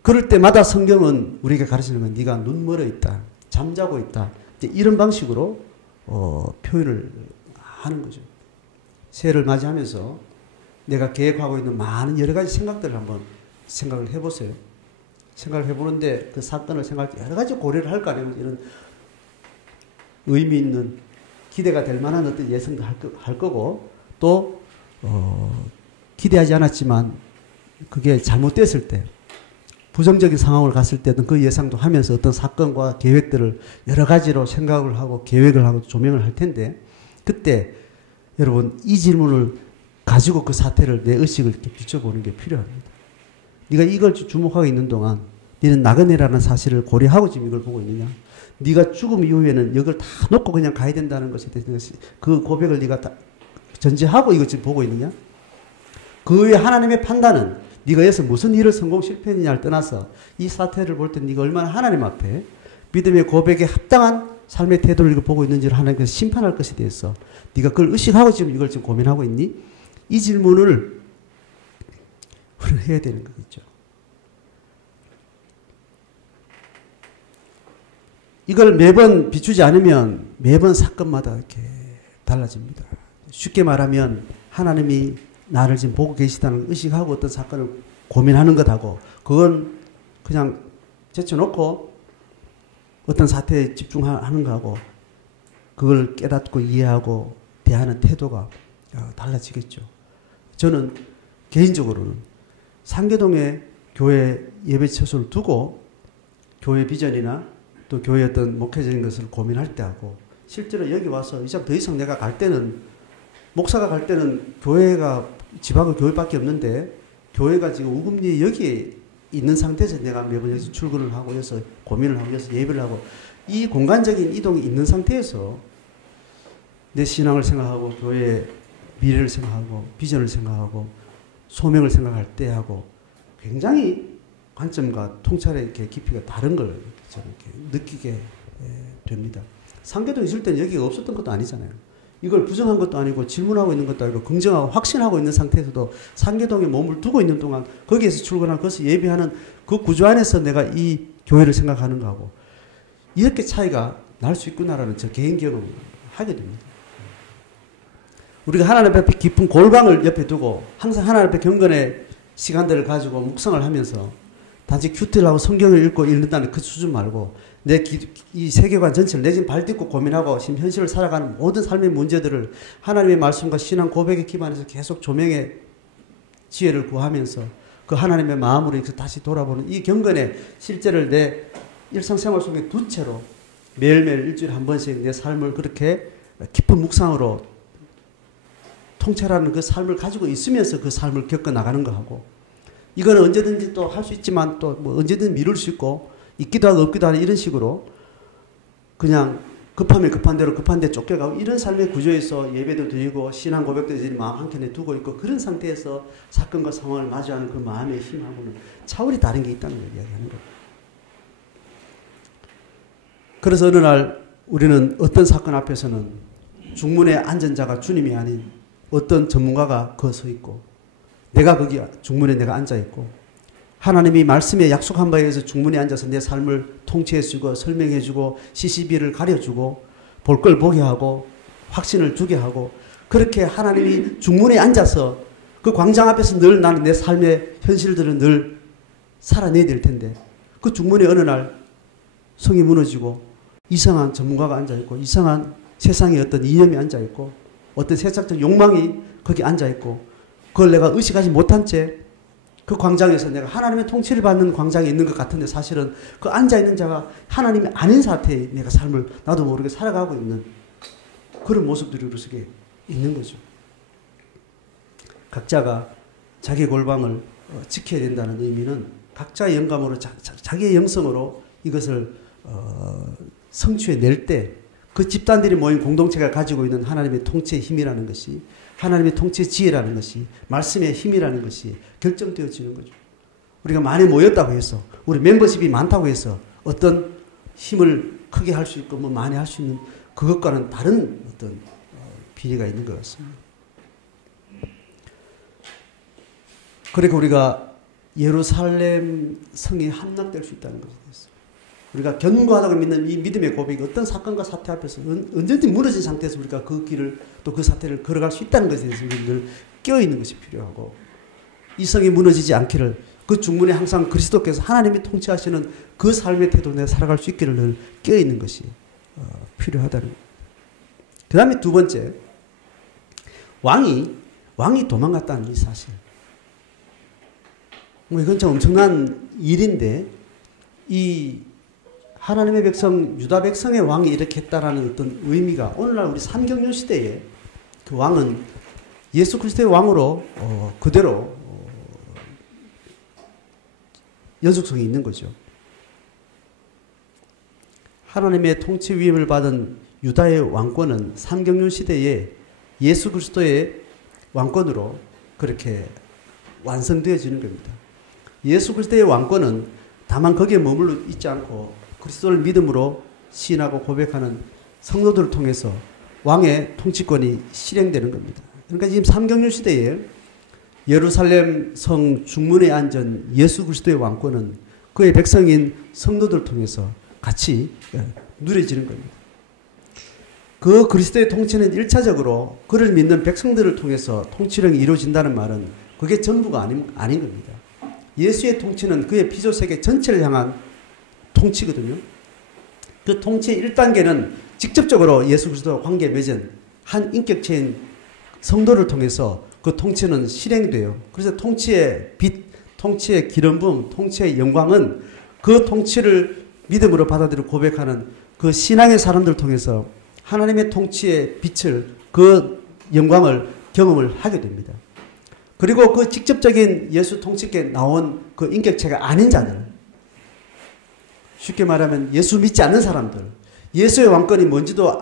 그럴 때마다 성경은 우리에게 가르치는 건 네가 눈 멀어 있다. 잠자고 있다. 이런 방식으로 표현을 하는 거죠. 새해를 맞이하면서 내가 계획하고 있는 많은 여러 가지 생각들을 한번 생각을 해보세요. 생각을 해보는데 그 사건을 생각할 때 여러 가지 고려를 할 거 아니에요. 이런 의미 있는 기대가 될 만한 어떤 예상도 할 거고 또 기대하지 않았지만 그게 잘못됐을 때 부정적인 상황을 갔을 때는 그 예상도 하면서 어떤 사건과 계획들을 여러 가지로 생각을 하고 계획을 하고 조명을 할 텐데 그때 여러분 이 질문을 가지고 그 사태를 내 의식을 이렇게 비춰보는 게 필요합니다. 네가 이걸 주목하고 있는 동안 너는 나그네라는 사실을 고려하고 지금 이걸 보고 있느냐? 네가 죽음 이후에는 이걸 다 놓고 그냥 가야 된다는 것에 대해서 그 고백을 네가 다 전제하고 이걸 지금 보고 있느냐? 그 외에 하나님의 판단은 네가 여기서 무슨 일을 성공 실패했느냐를 떠나서 이 사태를 볼 때 네가 얼마나 하나님 앞에 믿음의 고백에 합당한 삶의 태도를 이거 보고 있는지를 하나님께서 심판할 것에 대해서 네가 그걸 의식하고 지금 이걸 지금 고민하고 있니? 이 질문을 우리는 해야 되는 거겠죠. 이걸 매번 비추지 않으면 매번 사건마다 이렇게 달라집니다. 쉽게 말하면 하나님이 나를 지금 보고 계시다는 의식하고 어떤 사건을 고민하는 것하고 그건 그냥 제쳐놓고 어떤 사태에 집중하는 거하고 그걸 깨닫고 이해하고 대하는 태도가 달라지겠죠. 저는 개인적으로는 상계동에 교회 예배 처소를 두고 교회 비전이나 또 교회 어떤 목회적인 것을 고민할 때하고 실제로 여기 와서 이제 더 이상 내가 갈 때는 목사가 갈 때는 교회가 집하고 교회밖에 없는데 교회가 지금 우금리에 여기에 있는 상태에서 내가 매번 여기서 출근을 하고 여기서 고민을 하고 여기서 예배를 하고 이 공간적인 이동이 있는 상태에서 내 신앙을 생각하고 교회의 미래를 생각하고 비전을 생각하고 소명을 생각할 때하고 굉장히 관점과 통찰의 이렇게 깊이가 다른 걸 저는 이렇게 느끼게 됩니다. 상계동 있을 때는 여기가 없었던 것도 아니잖아요. 이걸 부정한 것도 아니고 질문하고 있는 것도 아니고 긍정하고 확신하고 있는 상태에서도 상계동에 몸을 두고 있는 동안 거기에서 출근하고 거기서 예배하는 그 구조 안에서 내가 이 교회를 생각하는 거하고 이렇게 차이가 날 수 있구나라는 저 개인 경험을 하게 됩니다. 우리가 하나님 앞에 깊은 골방을 옆에 두고 항상 하나님 앞에 경건의 시간들을 가지고 묵상을 하면서 단지 큐티를 하고 성경을 읽고 읽는다는 그 수준 말고 이 세계관 전체를 내 지금 발딛고 고민하고 지금 현실을 살아가는 모든 삶의 문제들을 하나님의 말씀과 신앙 고백에 기반해서 계속 조명의 지혜를 구하면서 그 하나님의 마음으로 다시 돌아보는 이 경건의 실제를 내 일상생활 속에 두 채로 매일매일 일주일에 한 번씩 내 삶을 그렇게 깊은 묵상으로 통찰하는 그 삶을 가지고 있으면서 그 삶을 겪어나가는 거하고 이거는 언제든지 또 할 수 있지만 또 뭐 언제든 미룰 수 있고 있기도 하고 없기도 하는 이런 식으로 그냥 급하면 급한 대로 급한 데 쫓겨가고 이런 삶의 구조에서 예배도 드리고 신앙 고백도 드리고 마음 한켠에 두고 있고 그런 상태에서 사건과 상황을 마주하는 그 마음의 힘하고는 차원이 다른 게 있다는 걸 이야기하는 거예요. 그래서 어느 날 우리는 어떤 사건 앞에서는 중문에 앉은 자가 주님이 아닌 어떤 전문가가 거 서 있고 내가 거기 중문에 내가 앉아 있고 하나님이 말씀에 약속한 바에 의해서 중문에 앉아서 내 삶을 통치해주고 설명해주고 CCTV를 가려주고 볼 걸 보게 하고 확신을 주게 하고 그렇게 하나님이 중문에 앉아서 그 광장 앞에서 늘 나는 내 삶의 현실들을 늘 살아내야 될 텐데 그 중문에 어느 날 성이 무너지고 이상한 전문가가 앉아있고 이상한 세상의 어떤 이념이 앉아있고 어떤 세상적 욕망이 거기 앉아있고 그걸 내가 의식하지 못한 채 그 광장에서 내가 하나님의 통치를 받는 광장에 있는 것 같은데 사실은 그 앉아있는 자가 하나님이 아닌 상태에 내가 삶을 나도 모르게 살아가고 있는 그런 모습들이 우리 속에 있는 거죠. 각자가 자기 골방을 지켜야 된다는 의미는 각자의 영감으로 자기의 영성으로 이것을 성취해낼 때 그 집단들이 모인 공동체가 가지고 있는 하나님의 통치의 힘이라는 것이 하나님의 통치의 지혜라는 것이 말씀의 힘이라는 것이 결정되어지는 거죠. 우리가 많이 모였다고 해서 우리 멤버십이 많다고 해서 어떤 힘을 크게 할 수 있고 뭐 많이 할 수 있는 그것과는 다른 어떤 비례가 있는 것 같습니다. 그러니까 우리가 예루살렘 성이 함락될 수 있다는 것이 됐어요. 우리가 견고하다고 믿는 이 믿음의 고백이 어떤 사건과 사태 앞에서 언제든지 무너진 상태에서 우리가 그 길을 또 그 사태를 걸어갈 수 있다는 것에 대해서 우리는 깨어있는 것이 필요하고 이 성이 무너지지 않기를 그 중문에 항상 그리스도께서 하나님이 통치하시는 그 삶의 태도로 내가 살아갈 수 있기를 늘 깨어있는 것이 필요하다는 거예요. 그 다음에 두 번째 왕이 도망갔다는 이 사실. 뭐 이건 참 엄청난 일인데 이 하나님의 백성 유다 백성의 왕이 이렇게 했다라는 어떤 의미가 오늘날 우리 삼경륜 시대에 그 왕은 예수 그리스도의 왕으로 그대로 연속성이 있는 거죠. 하나님의 통치 위임을 받은 유다의 왕권은 삼경륜 시대에 예수 그리스도의 왕권으로 그렇게 완성되어지는 겁니다. 예수 그리스도의 왕권은 다만 거기에 머물러 있지 않고 그리스도를 믿음으로 시인하고 고백하는 성도들을 통해서 왕의 통치권이 실행되는 겁니다. 그러니까 지금 삼경륜 시대에 예루살렘 성 중문에 앉은 예수 그리스도의 왕권은 그의 백성인 성도들을 통해서 같이 누려지는 겁니다. 그 그리스도의 통치는 1차적으로 그를 믿는 백성들을 통해서 통치력이 이루어진다는 말은 그게 전부가 아닌 겁니다. 예수의 통치는 그의 피조세계 전체를 향한 통치거든요. 그 통치의 1단계는 직접적으로 예수 그리스도와 관계 맺은 한 인격체인 성도를 통해서 그 통치는 실행돼요. 그래서 통치의 빛, 통치의 기름 부음, 통치의 영광은 그 통치를 믿음으로 받아들이고 고백하는 그 신앙의 사람들을 통해서 하나님의 통치의 빛을 그 영광을 경험을 하게 됩니다. 그리고 그 직접적인 예수 통치께 나온 그 인격체가 아닌 자들, 쉽게 말하면 예수 믿지 않는 사람들, 예수의 왕권이 뭔지도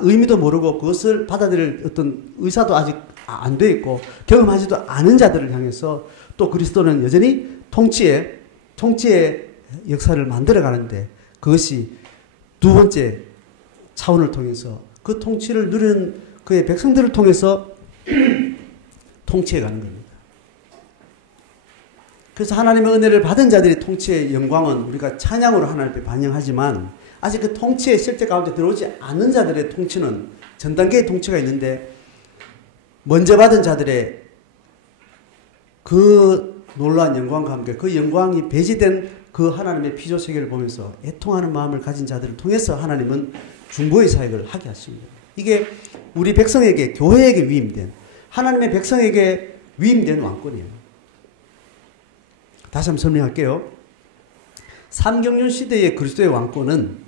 의미도 모르고 그것을 받아들일 어떤 의사도 아직 안 돼 있고 경험하지도 않은 자들을 향해서 또 그리스도는 여전히 통치의 역사를 만들어 가는데 그것이 두 번째 차원을 통해서 그 통치를 누리는 그의 백성들을 통해서 통치해 가는 겁니다. 그래서 하나님의 은혜를 받은 자들의 통치의 영광은 우리가 찬양으로 하나님 앞에 반영하지만 아직 그 통치의 실제 가운데 들어오지 않는 자들의 통치는 전 단계의 통치가 있는데 먼저 받은 자들의 그 놀라운 영광과 함께 그 영광이 배제된 그 하나님의 피조세계를 보면서 애통하는 마음을 가진 자들을 통해서 하나님은 중보의 사역을 하게 하십니다. 이게 우리 백성에게 교회에게 위임된 하나님의 백성에게 위임된 왕권이에요. 다시 한번 설명할게요. 삼경륜 시대의 그리스도의 왕권은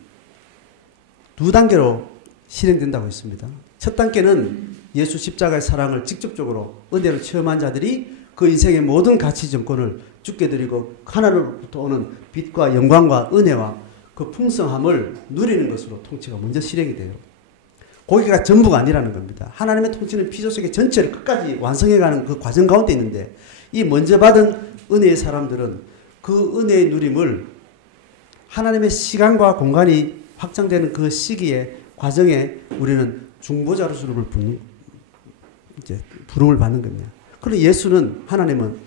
두 단계로 실행된다고 했습니다. 첫 단계는 예수 십자가의 사랑을 직접적으로 은혜로 체험한 자들이 그 인생의 모든 가치 정권을 주께 드리고 하나님으로부터 오는 빛과 영광과 은혜와 그 풍성함을 누리는 것으로 통치가 먼저 실행이 돼요. 거기가 전부가 아니라는 겁니다. 하나님의 통치는 피조세계 전체를 끝까지 완성해가는 그 과정 가운데 있는데 이 먼저 받은 은혜의 사람들은 그 은혜의 누림을 하나님의 시간과 공간이 확장되는 그 시기에 과정에 우리는 중보자로서를 부름을 받는 겁니다. 그런데 예수는 하나님은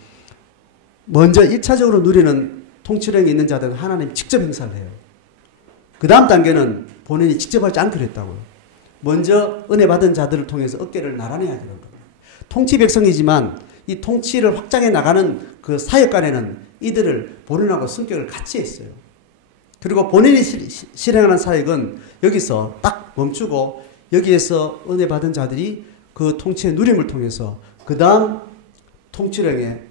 먼저 1차적으로 누리는 통치력이 있는 자들은 하나님 직접 행사를 해요. 그 다음 단계는 본인이 직접 하지 않기로 했다고요. 먼저 은혜 받은 자들을 통해서 어깨를 나란히 하게 된 겁니다. 통치 백성이지만 이 통치를 확장해 나가는 그 사역간에는 이들을 본인하고 성격을 같이 했어요. 그리고 본인이 실행하는 사역은 여기서 딱 멈추고 여기에서 은혜 받은 자들이 그 통치의 누림을 통해서 그 다음 통치령의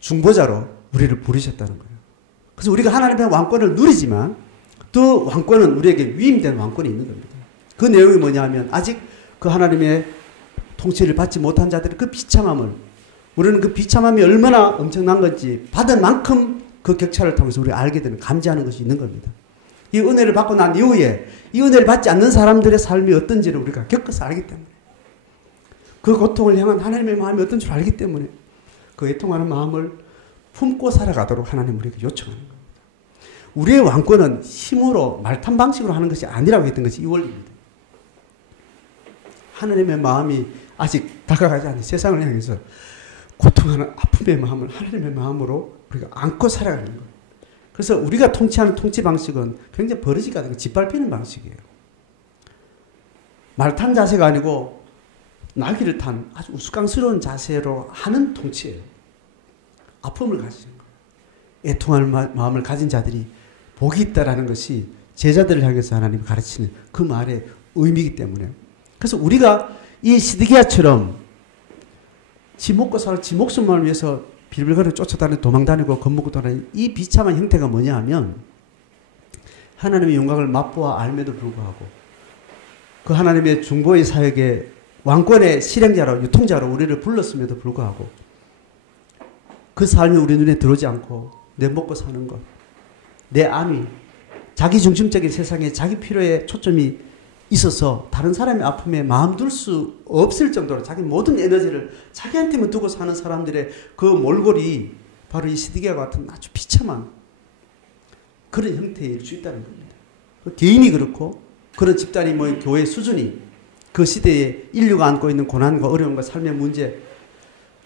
중보자로 우리를 부르셨다는 거예요. 그래서 우리가 하나님의 왕권을 누리지만 또 왕권은 우리에게 위임된 왕권이 있는 겁니다. 그 내용이 뭐냐 하면 아직 그 하나님의 통치를 받지 못한 자들의 그 비참함을 우리는 그 비참함이 얼마나 엄청난 건지 받은 만큼 그 격차를 통해서 우리가 알게 되는 감지하는 것이 있는 겁니다. 이 은혜를 받고 난 이후에 이 은혜를 받지 않는 사람들의 삶이 어떤지를 우리가 겪어서 알기 때문에 그 고통을 향한 하나님의 마음이 어떤 줄 알기 때문에 그 애통하는 마음을 품고 살아가도록 하나님 우리에게 요청하는 겁니다. 우리의 왕권은 힘으로 말탄 방식으로 하는 것이 아니라고 했던 것이 이 원리입니다. 하나님의 마음이 아직 다가가지 않는 세상을 향해서 고통하는 아픔의 마음을 하나님의 마음으로 우리가 안고 살아가는 거예요. 그래서 우리가 통치하는 통치 방식은 굉장히 버릇이 같은 거 짓밟히는 방식이에요. 말탄 자세가 아니고 나귀를 탄 아주 우스꽝스러운 자세로 하는 통치예요. 아픔을 가지는 거예요. 애통하는 마음을 가진 자들이 복이 있다라는 것이 제자들을 향해서 하나님이 가르치는 그 말의 의미이기 때문에 그래서 우리가 이 시드기야처럼 지 먹고 살 지 목숨만을 위해서 빌빌거리고 쫓아다니고 도망다니고 겁먹고 다니는 이 비참한 형태가 뭐냐 하면 하나님의 영광을 맛보아 알매도 불구하고 그 하나님의 중보의 사역에 왕권의 실행자로 유통자로 우리를 불렀음에도 불구하고 그 삶이 우리 눈에 들어오지 않고 내 먹고 사는 것, 내 안위, 자기 중심적인 세상에 자기 필요에 초점이 있어서 다른 사람의 아픔에 마음 둘 수 없을 정도로 자기 모든 에너지를 자기한테만 두고 사는 사람들의 그 몰골이 바로 이 시드기야 같은 아주 비참한 그런 형태일 수 있다는 겁니다. 개인이 그렇고 그런 집단이 뭐 교회 수준이 그 시대에 인류가 안고 있는 고난과 어려움과 삶의 문제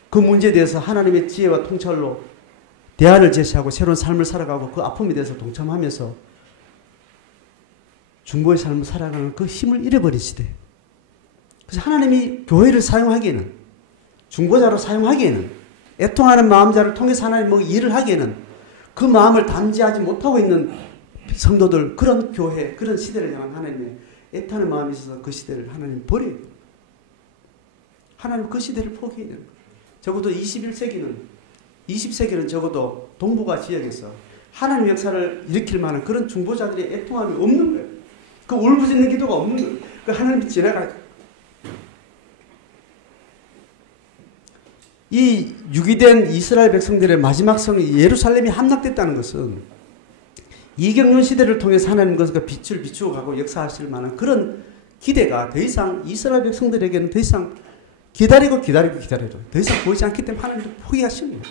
그 문제에 대해서 하나님의 지혜와 통찰로 대안을 제시하고 새로운 삶을 살아가고 그 아픔에 대해서 동참하면서 중보의 삶을 살아가는 그 힘을 잃어버린 시대. 그래서 하나님이 교회를 사용하기에는 중보자로 사용하기에는 애통하는 마음자를 통해서 하나님 뭐 일을 하기에는 그 마음을 담지하지 못하고 있는 성도들 그런 교회 그런 시대를 향한 하나님의 애타는 마음이 있어서 그 시대를 하나님 버려요. 하나님 그 시대를 포기해야 되는 거예요. 적어도 20세기는 적어도 동북아 지역에서 하나님 역사를 일으킬 만한 그런 중보자들의 애통함이 없는 거예요. 그 울부짖는 기도가 없는 거예요. 그 하나님이 지나가요. 이 유기된 이스라엘 백성들의 마지막 성이 예루살렘이 함락됐다는 것은 이경륜 시대를 통해서 하나님께서 그 빛을 비추어 가고 역사하실 만한 그런 기대가 더 이상 이스라엘 백성들에게는 더 이상 기다리고 더 이상 보이지 않기 때문에 하나님도 포기하신 거예요.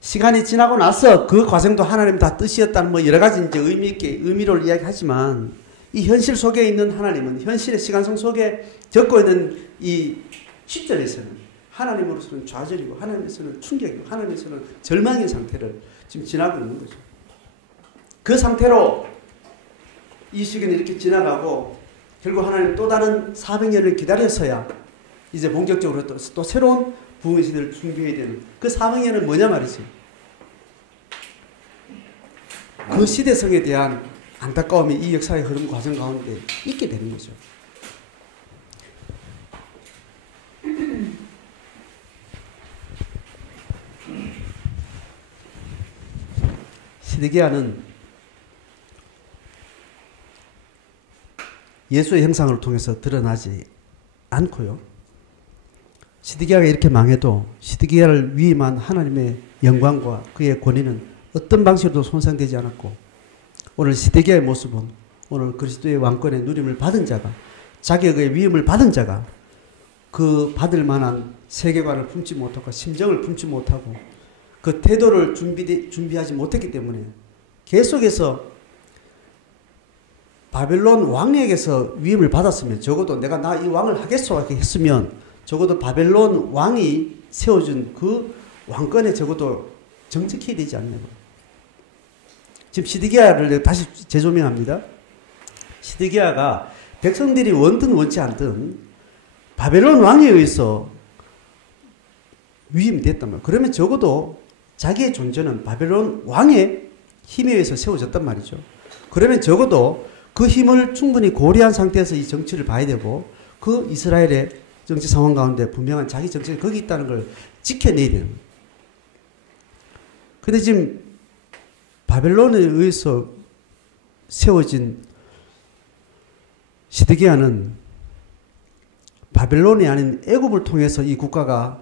시간이 지나고 나서 그 과정도 하나님 다 뜻이었다는 뭐 여러 가지 이제 의미 있게 의미를 이야기하지만 이 현실 속에 있는 하나님은 현실의 시간성 속에 적고 있는 이 시절에서는 하나님으로서는 좌절이고 하나님에서는 충격이고 하나님에서는 절망의 상태를 지금 지나고 있는 거죠. 그 상태로 이 시간이 이렇게 지나가고 결국 하나님 또 다른 400년을 기다려서야 이제 본격적으로 또 새로운 부흥의 시대를 준비해야 되는 그 400년은 뭐냐 말이지. 그 시대성에 대한 안타까움이 이 역사의 흐름 과정 가운데 있게 되는 거죠. 시드기야는 예수의 형상을 통해서 드러나지 않고요. 시드기야가 이렇게 망해도 시드기야를 위임한 하나님의 영광과 그의 권위는 어떤 방식으로도 손상되지 않았고 오늘 시드기야의 모습은 오늘 그리스도의 왕권의 누림을 받은 자가 자격의 위임을 받은 자가 그 받을 만한 세계관을 품지 못하고 심정을 품지 못하고 그 태도를 준비하지 못했기 때문에 계속해서 바벨론 왕에게서 위임을 받았으면 적어도 내가 나 이 왕을 하겠소 이렇게 했으면 적어도 바벨론 왕이 세워준 그 왕권에 적어도 정직해야 되지 않냐고. 지금 시드기야를 다시 재조명합니다. 시드기야가 백성들이 원든 원치 않든 바벨론 왕에 의해서 위임이 됐단 말이에요. 그러면 적어도 자기의 존재는 바벨론 왕의 힘에 의해서 세워졌단 말이죠. 그러면 적어도 그 힘을 충분히 고려한 상태에서 이 정치를 봐야 되고 그 이스라엘의 정치 상황 가운데 분명한 자기 정치가 거기 있다는 걸 지켜내야 되는 거예요. 근데 지금 바벨론에 의해서 세워진 시드기야는 바벨론이 아닌 애굽을 통해서 이 국가가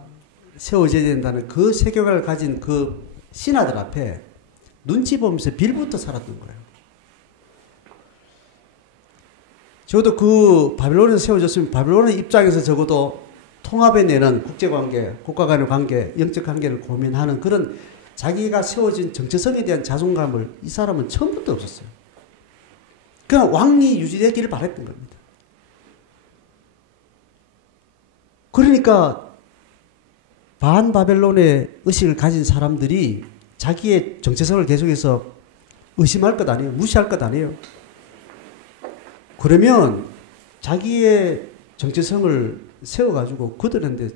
세워져야 된다는 그 세계관을 가진 그 신하들 앞에 눈치 보면서 빌부터 살았던 거예요. 적어도 그 바벨론에서 세워졌으면 바벨론의 입장에서 적어도 통합해내는 국제관계, 국가 간의 관계, 영적 관계를 고민하는 그런 자기가 세워진 정체성에 대한 자존감을 이 사람은 처음부터 없었어요. 그냥 왕이 유지되기를 바랬던 겁니다. 그러니까 반바벨론의 의식을 가진 사람들이 자기의 정체성을 계속해서 의심할 것 아니에요. 무시할 것 아니에요. 그러면 자기의 정체성을 세워가지고 그들한테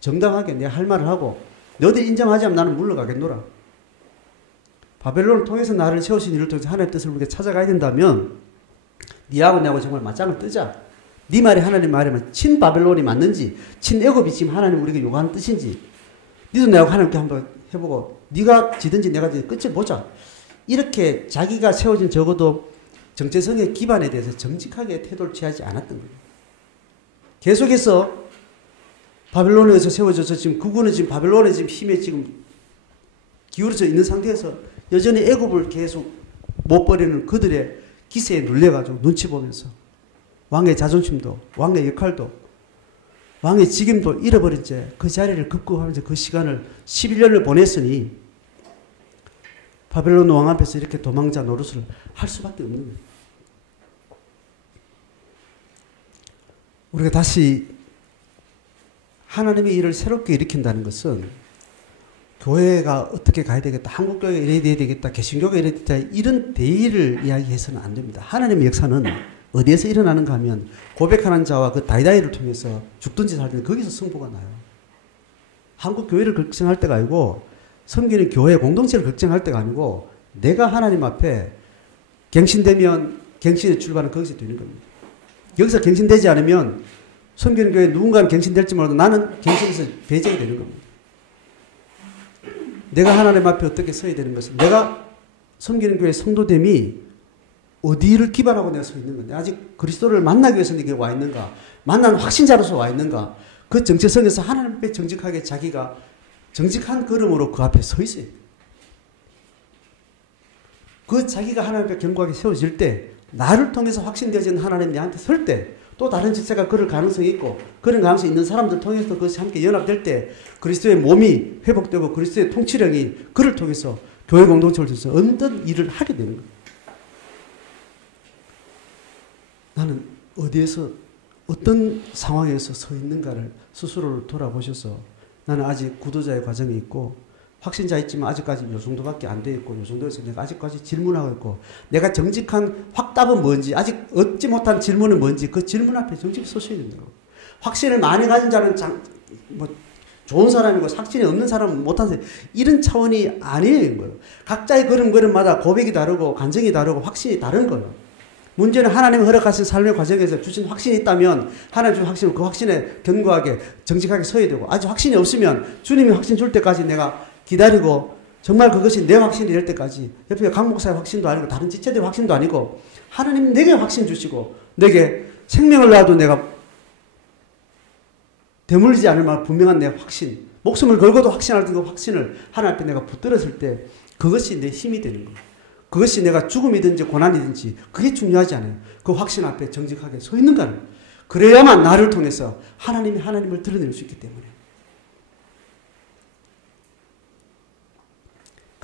정당하게 내 할 말을 하고 너희들 인정하지 않으면 나는 물러가겠노라. 바벨론을 통해서 나를 세우신 일을 통해서 하나님의 뜻을 우리가 찾아가야 된다면 니하고 내하고 정말 맞짱을 뜨자. 네 말이 하나님 말이면 친바벨론이 맞는지 친애굽이 지금 하나님 우리가 요구하는 뜻인지 니도 내하고 하나님께 한번 해보고 네가 지든지 내가 지든지 끝을 보자. 이렇게 자기가 세워진 적어도 정체성의 기반에 대해서 정직하게 태도를 취하지 않았던 거예요. 계속해서 바벨론에서 세워져서 지금 그분은 지금 바벨론의 지금 힘에 지금 기울어져 있는 상태에서 여전히 애굽을 계속 못 버리는 그들의 기세에 눌려가지고 눈치 보면서 왕의 자존심도 왕의 역할도 왕의 직임도 잃어버린 채 그 자리를 급급하면서 그 시간을 11년을 보냈으니 바벨론 왕 앞에서 이렇게 도망자 노릇을 할 수밖에 없는 거예요. 우리가 다시 하나님의 일을 새롭게 일으킨다는 것은 교회가 어떻게 가야 되겠다, 한국교회가 이래야 되겠다, 개신교가 이래야 되겠다 이런 대의를 이야기해서는 안 됩니다. 하나님의 역사는 어디에서 일어나는가 하면 고백하는 자와 그 다이다이를 통해서 죽든지 살든지 거기서 승부가 나요. 한국교회를 걱정할 때가 아니고 섬기는 교회 공동체를 걱정할 때가 아니고 내가 하나님 앞에 갱신되면 갱신의 출발은 거기서 되는 겁니다. 여기서 갱신되지 않으면 섬기는 교회 누군가는 갱신될지 몰라도 나는 갱신에서 배제가 되는 겁니다. 내가 하나님 앞에 어떻게 서야 되는 것은 내가 섬기는 교회 성도됨이 어디를 기반하고 내가 서 있는 건데 아직 그리스도를 만나기 위해서 내게 와 있는가 만난 확신자로서 와 있는가 그 정체성에서 하나님 앞에 정직하게 자기가 정직한 걸음으로 그 앞에 서 있어요. 그 자기가 하나님 앞에 견고하게 세워질 때 나를 통해서 확신되어진 하나님 내한테 설 때 또 다른 지체가 그럴 가능성이 있고 그런 가능성이 있는 사람들 통해서 그것이 함께 연합될 때 그리스도의 몸이 회복되고 그리스도의 통치력이 그를 통해서 교회 공동체를 통해서 어떤 일을 하게 되는 거예요. 나는 어디에서 어떤 상황에서 서 있는가를 스스로를 돌아보셔서 나는 아직 구도자의 과정이 있고 확신자 있지만 아직까지 요 정도밖에 안 돼 있고 요 정도에서 내가 아직까지 질문하고 있고 내가 정직한 확답은 뭔지 아직 얻지 못한 질문은 뭔지 그 질문 앞에 정직히 서셔야 된다고. 확신을 많이 가진 자는 좋은 사람이고 확신이 없는 사람은 못한 사람 이런 차원이 아니에요. 거예요. 각자의 걸음걸음마다 고백이 다르고 감정이 다르고 확신이 다른 거예요. 문제는 하나님이 허락하신 삶의 과정에서 주신 확신이 있다면 하나님 주신 확신을 그 확신에 견고하게 정직하게 서야 되고 아직 확신이 없으면 주님이 확신 줄 때까지 내가 기다리고 정말 그것이 내 확신이 될 때까지 옆에 강 목사의 확신도 아니고 다른 지체들의 확신도 아니고 하나님 내게 확신 주시고 내게 생명을 놔도 내가 되물리지 않을 만한 분명한 내 확신 목숨을 걸고도 확신할 그 확신을 하나님 앞에 내가 붙들었을 때 그것이 내 힘이 되는 거예요. 그것이 내가 죽음이든지 고난이든지 그게 중요하지 않아요. 그 확신 앞에 정직하게 서 있는가는 그래야만 나를 통해서 하나님이 하나님을 드러낼 수 있기 때문에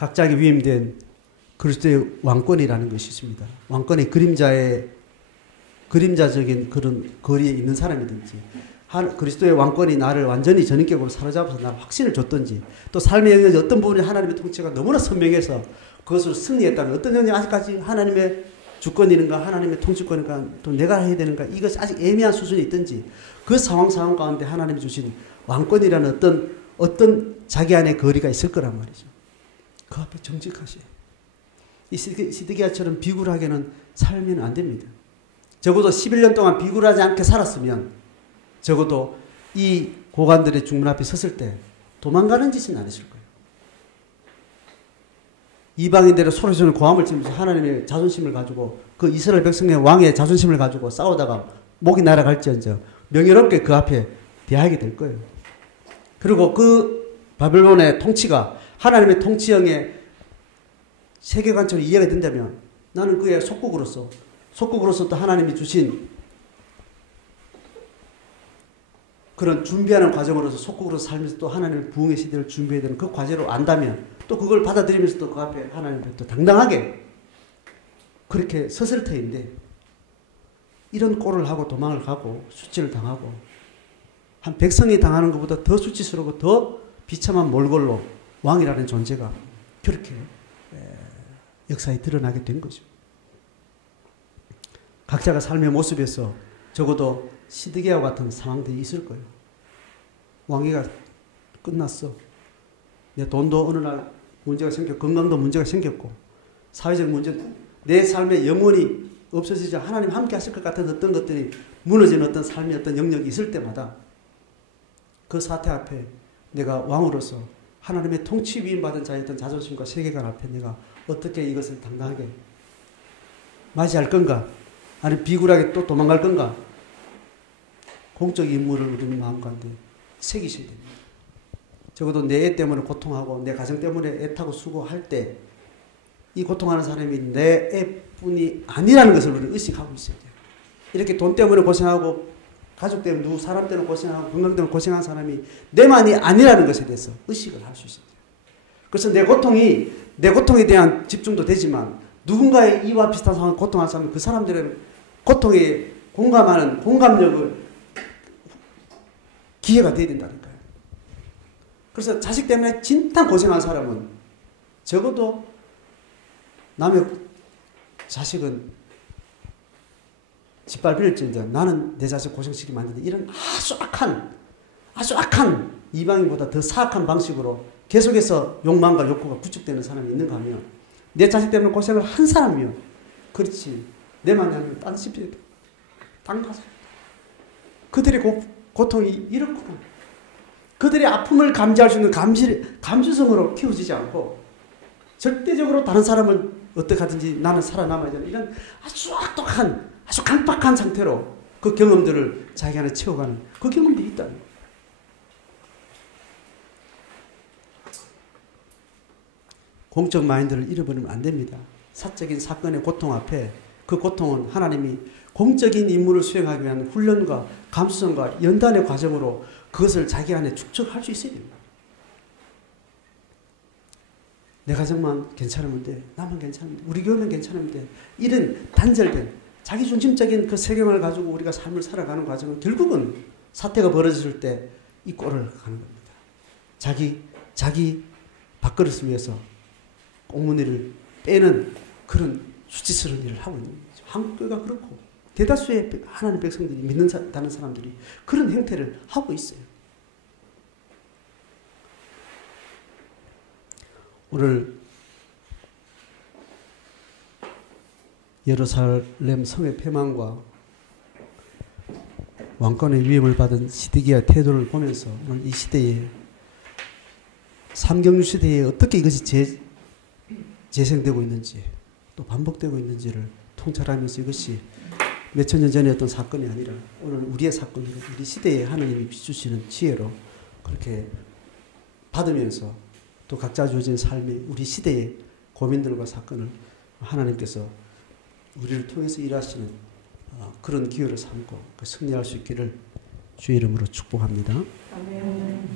각자에게 위임된 그리스도의 왕권이라는 것이 있습니다. 왕권의 그림자적인 그런 거리에 있는 사람이든지, 그리스도의 왕권이 나를 완전히 전인격으로 사로잡아서 나를 확신을 줬든지, 또 삶의 영역에 어떤 부분에 하나님의 통치가 너무나 선명해서 그것을 승리했다면, 어떤 영역이 아직까지 하나님의 주권이는가 하나님의 통치권인가 또 내가 해야 되는가, 이것이 아직 애매한 수준이 있든지, 그 상황 가운데 하나님이 주신 왕권이라는 어떤 자기 안에 거리가 있을 거란 말이죠. 그 앞에 정직하시. 이 시드기야처럼 비굴하게는 살면 안 됩니다. 적어도 11년 동안 비굴하지 않게 살았으면 적어도 이 고관들의 중문 앞에 섰을 때 도망가는 짓은 안 했을 거예요. 이방인들의 소리소리 고함을 치면서 하나님의 자존심을 가지고, 그 이스라엘 백성의 왕의 자존심을 가지고 싸우다가 목이 날아갈지언정 명예롭게 그 앞에 대하게 될 거예요. 그리고 그 바벨론의 통치가 하나님의 통치형의 세계관처럼 이해가 된다면, 나는 그의 속국으로서 또 하나님이 주신 그런 준비하는 과정으로서 속국으로서 살면서 또 하나님의 부흥의 시대를 준비해야 되는 그 과제로 안다면, 또 그걸 받아들이면서 또 그 앞에 하나님 앞에 또 당당하게 그렇게 섰을 터인데, 이런 꼴을 하고 도망을 가고 수치를 당하고, 한 백성이 당하는 것보다 더 수치스럽고 더 비참한 몰골로 왕이라는 존재가 그렇게 역사에 드러나게 된 거죠. 각자가 삶의 모습에서 적어도 시드기야와 같은 상황들이 있을 거예요. 왕위가 끝났어. 내 돈도 어느 날 문제가 생겼고, 건강도 문제가 생겼고, 사회적 문제, 내 삶에 영원히 없어지지, 하나님 함께 하실 것 같은 어떤 것들이 무너진 어떤 삶의 어떤 영역이 있을 때마다 그 사태 앞에 내가 왕으로서 하나님의 통치 위임받은 자의 어떤 자존심과 세계관 앞에 내가 어떻게 이것을 당당하게 맞이할 건가? 아니면 비굴하게 또 도망갈 건가? 공적 임무를 우리 마음 가운데 새기셔야 됩니다. 적어도 내 애 때문에 고통하고 내 가정 때문에 애타고 수고할 때 이 고통하는 사람이 내 애뿐이 아니라는 것을 우리는 의식하고 있어야 돼요. 이렇게 돈 때문에 고생하고 가족 때문에 누구 사람 때문에 고생하고 건강 때문에 고생한 사람이 내만이 아니라는 것에 대해서 의식을 할 수 있어야 돼요. 그래서 내 고통에 대한 집중도 되지만, 누군가의 이와 비슷한 상황을 고통한 사람은 그 사람들의 고통에 공감하는 공감력을 기회가 돼야 된다니까요. 그래서 자식 때문에 진짜 고생한 사람은 적어도 남의 자식은 짓밟을지언정 나는 내 자식 고생시키면 안 된다, 이런 아주 악한 이방인보다 더 사악한 방식으로 계속해서 욕망과 욕구가 구축되는 사람이 있는가 하면, 내 자식 때문에 고생을 한 사람이요, 그렇지 내만이 아니면 딴 집에 땅 가서 그들의 고통이 이렇구나, 그들의 아픔을 감지할 수 있는 감수성으로 키워지지 않고 절대적으로 다른 사람을 어떻게 하든지 나는 살아남아야 되는, 이런 아주 악독한, 아주 강박한 상태로 그 경험들을 자기 안에 채워가는 그 경험들이 있다는 거예요. 공적 마인드를 잃어버리면 안 됩니다. 사적인 사건의 고통 앞에 그 고통은 하나님이 공적인 임무를 수행하기 위한 훈련과 감수성과 연단의 과정으로 그것을 자기 안에 축적할 수 있어야 됩니다. 내 가정만 괜찮으면 돼, 나만 괜찮으면 돼, 우리 교회만 괜찮으면 돼, 이런 단절된 자기중심적인 그 세계관을 가지고 우리가 삶을 살아가는 과정은 결국은 사태가 벌어졌을 때 이 꼴을 가는 겁니다. 자기 밥그릇을 위해서 꽁무니를 빼는 그런 수치스러운 일을 하고 있는 거죠. 한국 교회가 그렇고 대다수의 하나님 백성들이 믿는다는 사람들이 그런 행태를 하고 있어요. 오늘 예루살렘 성의 폐망과 왕권의 위임을 받은 시드기야 태도를 보면서 오늘 이 시대에, 삼경유 시대에 어떻게 이것이 재생되고 있는지 또 반복되고 있는지를 통찰하면서, 이것이 몇천 년 전의 어떤 사건이 아니라 오늘 우리의 사건으로, 우리 시대에 하나님이 비추시는 지혜로 그렇게 받으면서 또 각자 주어진 삶의 우리 시대의 고민들과 사건을 하나님께서 우리를 통해서 일하시는 그런 기회를 삼고 승리할 수 있기를 주의 이름으로 축복합니다. 아멘.